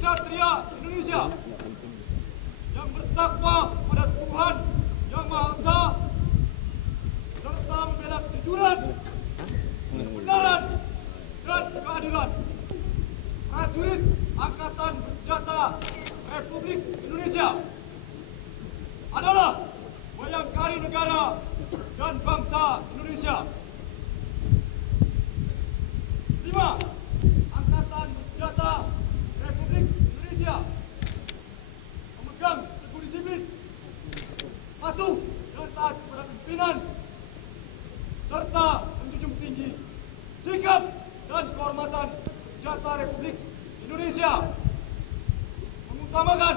Ksatria Indonesia yang bertakwa pada Tuhan Yang Maha Esa serta membela kejujuran, kebenaran, dan keadilan. Prajurit Angkatan Bersenjata Republik Indonesia adalah bayangkari negara dan bangsa Indonesia. 5. Angkatan Bersenjata Republik Indonesia memegang teguh disiplin, patuh dan taat kepada pimpinan, serta menjunjung tinggi sikap dan kehormatan senjata Republik Indonesia, mengutamakan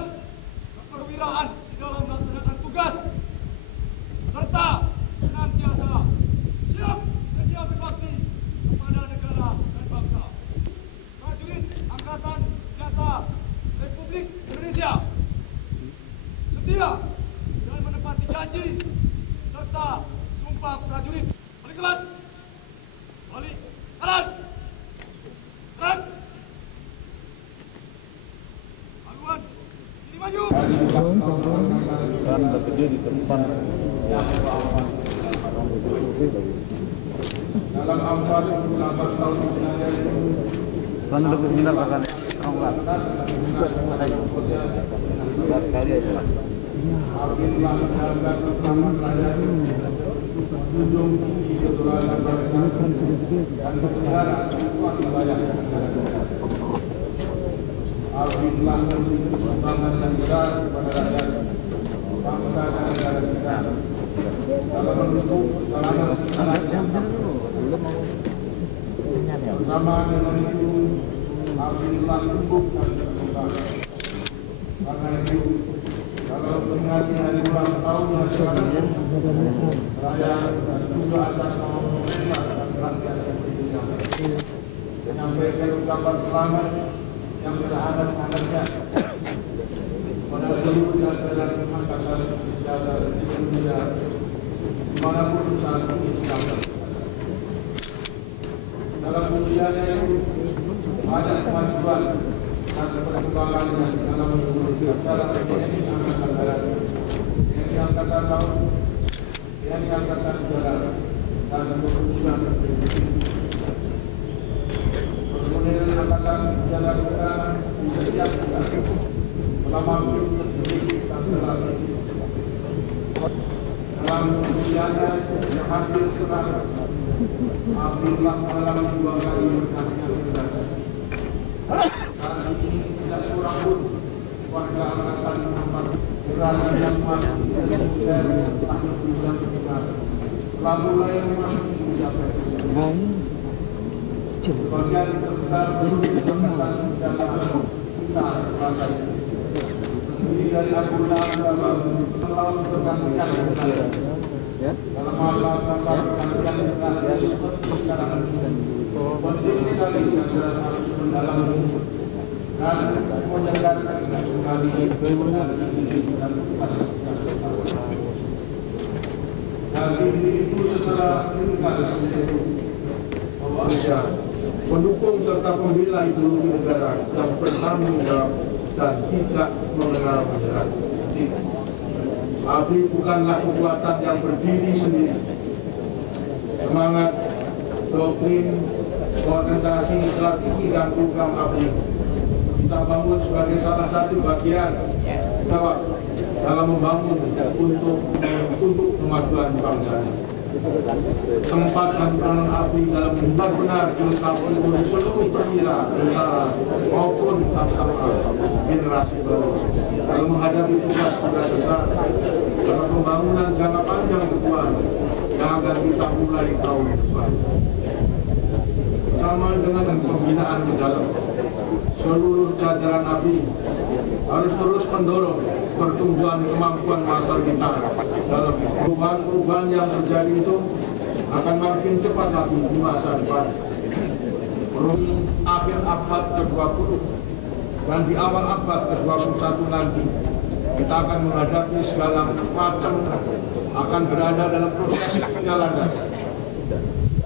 keperwiraan di dalam melaksanakan tugas, serta senantiasa siap sedia berbakti kepada negara dan bangsa. Prajurit Angkatan Senjata Republik Indonesia setia dan menepati janji serta sumpah prajurit. Balik kelas, balik kanan, gerak, haluan kiri maju. Dan bekerja di tempat dalam angka 18 tahun kan lebih minat akan orang bersama dengan itu alhamdulillah tumbuh dan berkembang. Karena itu dalam memperingati hari ulang tahun nasional saya dan juga atas nama pemerintah dan rakyat Indonesia menyampaikan ucapan selamat yang sehangat-hangatnya kepada seluruh jajaran Angkatan Bersenjata Indonesia dimanapun saat ini sedang. Dalam usianya itu banyak kemajuan dan perkembangan dalam acara TNI Angkatan Darat, TNI Angkatan Laut, TNI Angkatan Udara, dan kepolisian Republik. Personil Angkatan Udara di setiap negara telah mampu terdidik dan terlatih. Dalam usianya yang hampir 100, alhamdulillah mengalami 2 kali berkasnya berjasa. Saat ini tidak seorang pun warga angkatan empat generasi yang masuk di militer setelah lulusan kita telah mulai memasuki usia pensiun. Sebagian terbesar angkatan dalam kita bangsa ini. Ini dari anggota tahun bergantian dalam masa pergantian generasi seperti sekarang penting sekali ajaran dalam dan menyegarkan kembali dan hal ini itu secara ringkas bahwa mendukung serta membela ideologi negara yang bertanggung jawab dan tidak mengenal menyerah. ABRI bukanlah kekuatan yang berdiri sendiri. Semangat, doktrin, organisasi, strategi, dan program ABRI kita bangun sebagai salah satu bagian dalam membangun untuk kemajuan bangsa. Tempat dan peranan ABRI dalam benar-benar filsafat oleh seluruh perwira, tentara maupun tamtama generasi baru dalam menghadapi tugas-tugas besar dalam pembangunan jangka panjang kedua yang akan kita mulai tahun depan. Sama dengan pembinaan di dalam seluruh jajaran ABRI harus terus mendorong pertumbuhan kemampuan massal kita dalam perubahan-perubahan yang terjadi itu akan makin cepat lagi di masa depan. Akhir abad ke-20 dan di awal abad ke-21 nanti kita akan menghadapi segala macam akan berada dalam proses jalan das.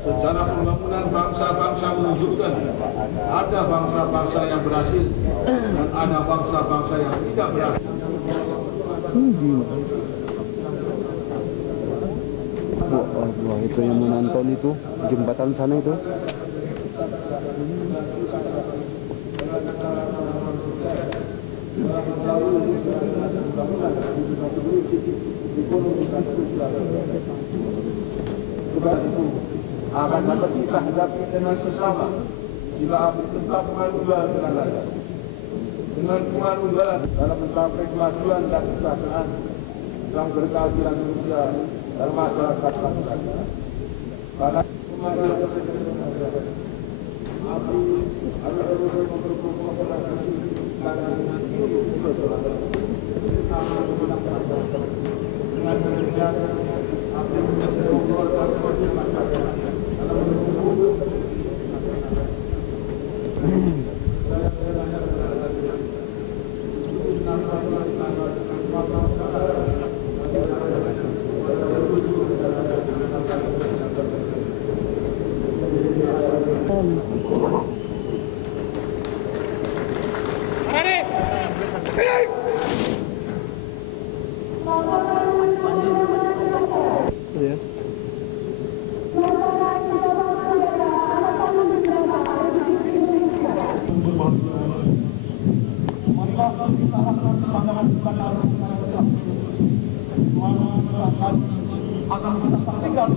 Sejarah pembangunan bangsa-bangsa menunjukkan ada bangsa-bangsa yang berhasil dan ada bangsa-bangsa yang tidak berhasil. Wah, itu yang menonton itu jembatan sana itu. Akan dapat kita hadapi dengan sesama jika bertentang kemajuan dengan rakyat. Dengan kemajuan dalam mencapai kemajuan dan kesejahteraan yang berkeadilan sosial dan masyarakat bangsa. Karena kemajuan akan kita saksikan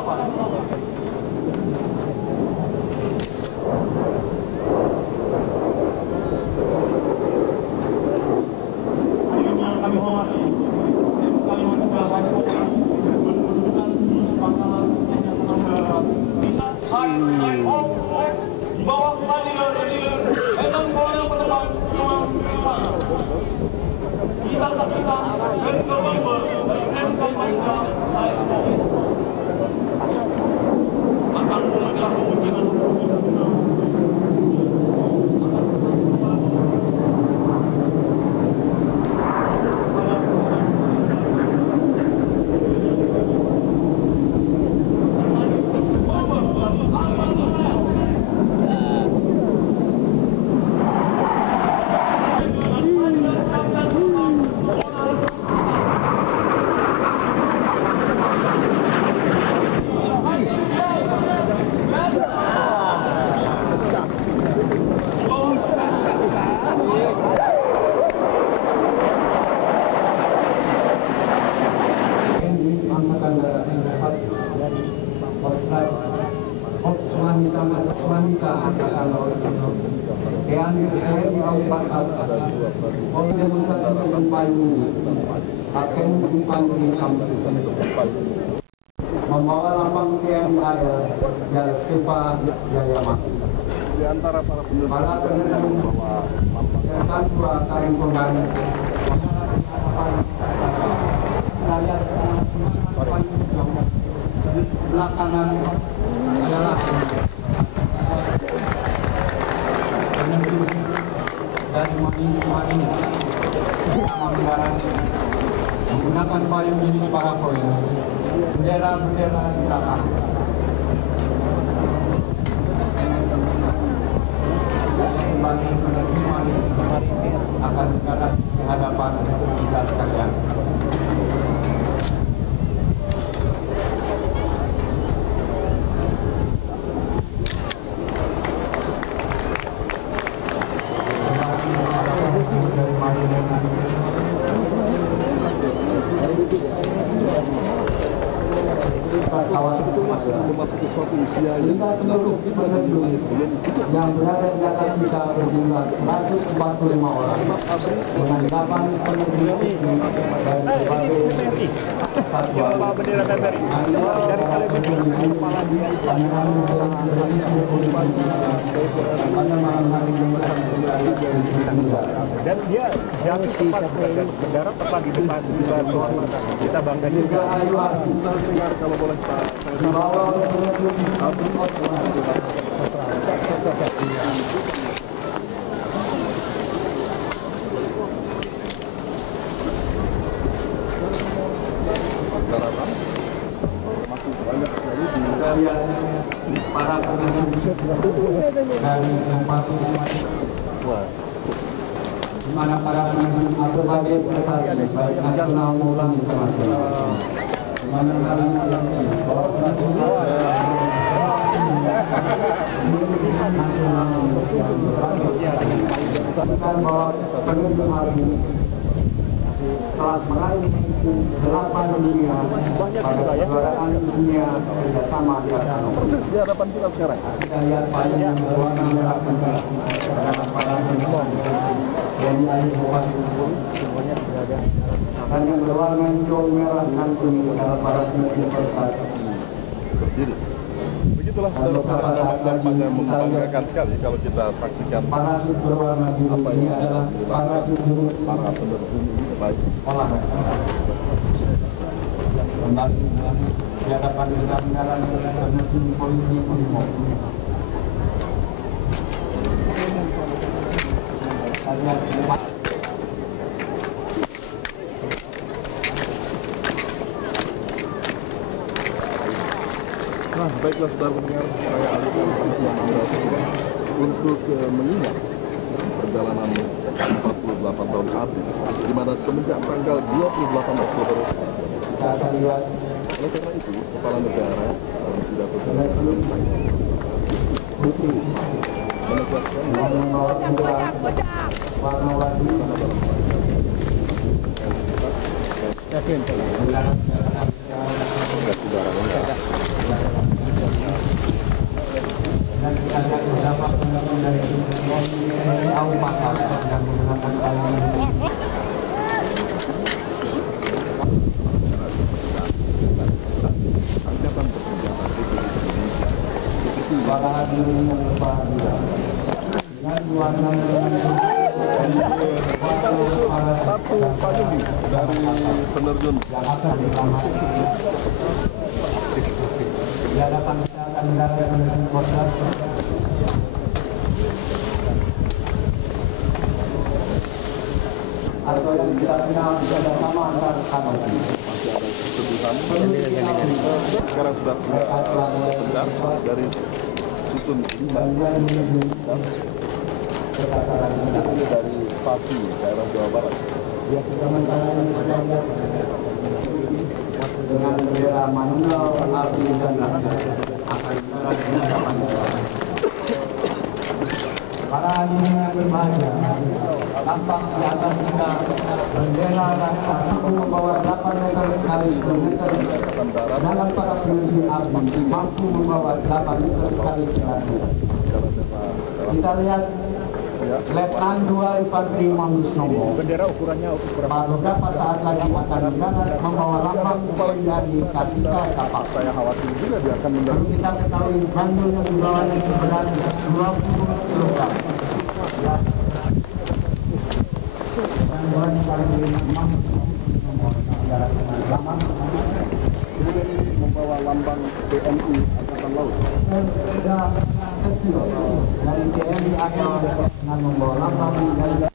Kami hormati Kalimantan berkedudukan di Pangkalan Negara di bawah Marinir dan Kolonel Penerbang Imam Sifana. Kita saksikan vertical bombers dari M Kalimantan ASO akan memecah kemungkinan membawa lambang TNI Jaya Stepa Jaya Mati. Di antara para pendukung Sersan Dua Karim Kondan sebelah kanan adalah dari Mani menggunakan payung jenis parafoil, bendera-bendera di belakang. Kembali menerima akan menghadap di hadapan kita sekalian. Seluruh penduduk yang berada di atas kita berjumlah 145 orang dengan 8 penduduk dari berbagai satuan. Pada malam hari dan dia jatuh tepat mendarat tepat di depan kita bangga juga. kalau boleh Pak. Kita lihat para pengasuh dari Kopassus, di mana para pengasuh berbagai prestasi baik nasional maupun internasional. Di mana kali ini bahwa pengasuh nasional bukan bahwa penduduk hari ini telah meraih 8 dunia pada kejuaraan dunia bersama di atas Persis di hadapan kita sekarang. kita lihat payung yang berwarna merah putih adalah para pendukung TNI Kopassus dan yang berwarna hijau merah dan kuning adalah para pendukung prestasi. Berdiri. Begitulah saudara-saudara dan membanggakan sekali kalau kita saksikan Parasut berwarna biru ini adalah parasut jurus para penerjun baik olahraga. Kembali di hadapan kita mendarat penerjun polisi Brimob. Kalian lepas. Nah, baiklah saudara pendengar, saya alihkan untuk mengingat perjalanan 48 tahun habis, di mana semenjak tanggal 28 Oktober Kita akan lihat oleh karena itu, kepala negara dalam pidato putih menegaskan yang membawa kita warna-warni saudara hadirin yang berbahagia. Dengan warna Satu pagi dari penerjun yang akan dilakukan. Diadakan kita akan mendarat dengan kota atau yang kita kenal bersama antara kanan. sekarang sudah pecah dari susun 5 dari Pasi, daerah Jawa Barat. Dengan bendera manual, api dan akan para hadirin yang berbahagia, tampak di atas kita bendera raksasa membawa 8 meter kali 10 meter, sedangkan para penerjun api mampu membawa 8 meter kali 11 meter. Kita lihat Letnan 2 Infanteri Mangusnomo Bendera ukurannya beberapa saat lagi akan mendarat membawa lambang dari Kartika Kapak. Saya khawatir juga dia akan mendarat. Perlu kita ketahui bandul yang dibawanya seberat 20 kg. Ya. Dan bulan yang paling Mangusnomo mendarat dengan selamat. Kemudian ini membawa lambang TNI Angkatan Laut. Sudah setio dari TNI Angkatan Laut dengan membawa lambang dari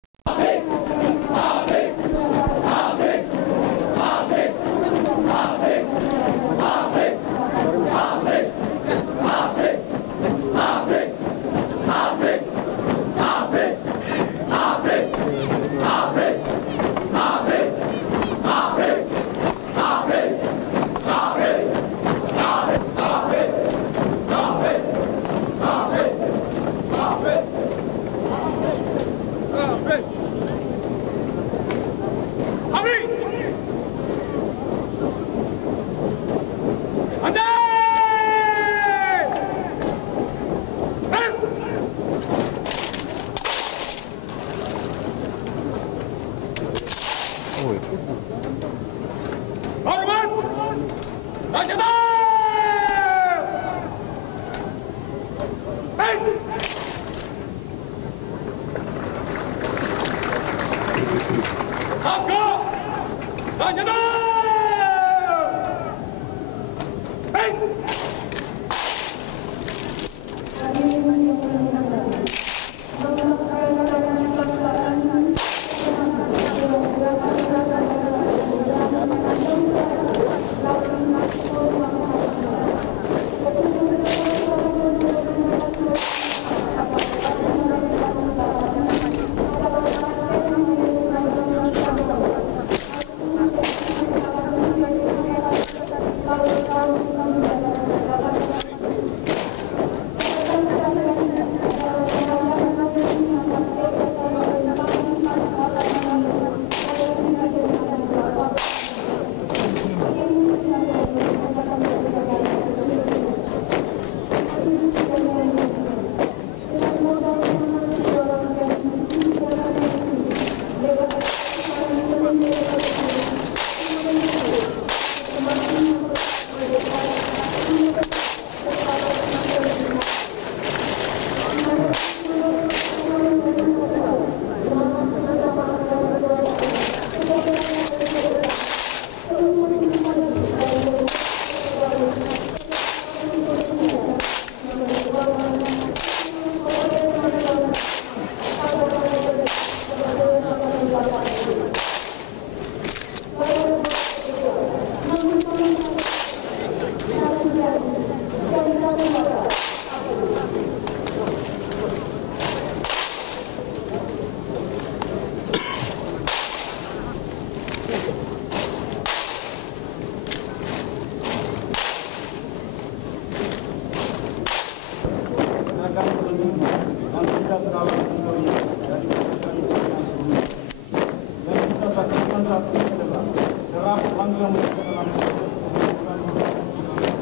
saksikan saat ini adalah derap langkah dalam proses pembentukan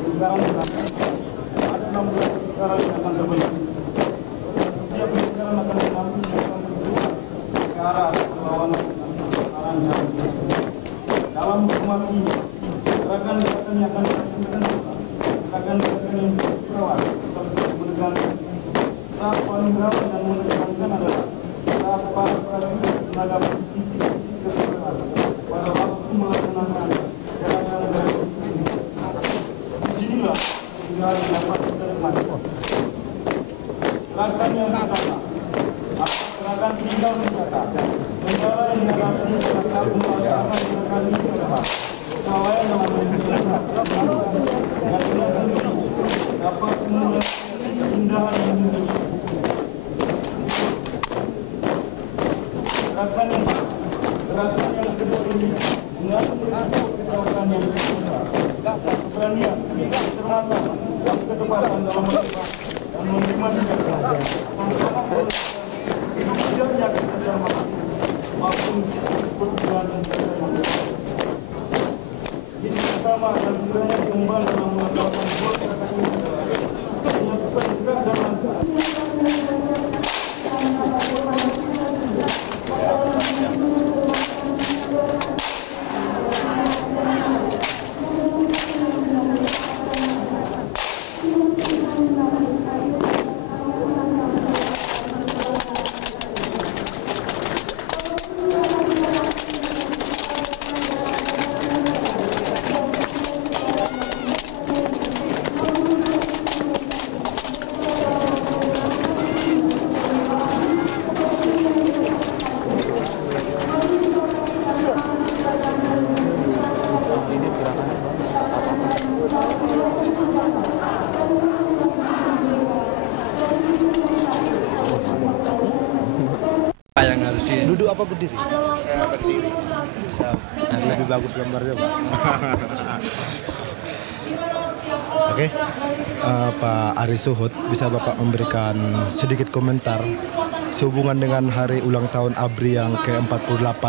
lingkaran belakang. Ada 16 lingkaran yang akan terbentuk. Setiap lingkaran akan mengambil yang berbentuk ke arah berlawanan arah jalan. Dalam formasi gerakan-gerakan yang akan dilakukan, gerakan-gerakan yang berawal sekaligus menegakkan kekuatan dalam menembak dan menerima senjata yang sangat berharga hidup kerjanya kebersamaan maupun siklus perguruan senjata yang berbeda. Misi pertama dan kiranya diemban dalam melaksanakan buat kakak ini menyatukan gerak dan langkah. Yang harus Duduk apa berdiri? berdiri. Bisa lebih bagus gambarnya, Pak. Oke, Pak Ari Suhut, bisa Bapak memberikan sedikit komentar sehubungan dengan hari ulang tahun ABRI yang ke-48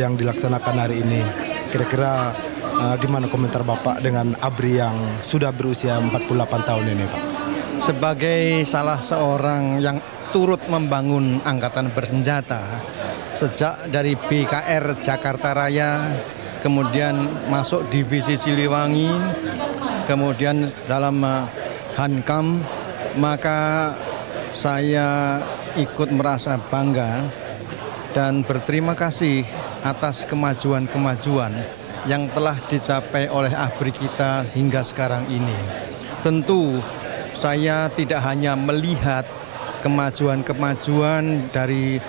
yang dilaksanakan hari ini. Kira-kira gimana komentar Bapak dengan ABRI yang sudah berusia 48 tahun ini, Pak? Sebagai salah seorang yang turut membangun angkatan bersenjata sejak dari BKR Jakarta Raya, kemudian masuk divisi Siliwangi, kemudian dalam Hankam, maka saya ikut merasa bangga dan berterima kasih atas kemajuan-kemajuan yang telah dicapai oleh ABRI kita hingga sekarang ini. Tentu saya tidak hanya melihat kemajuan-kemajuan dari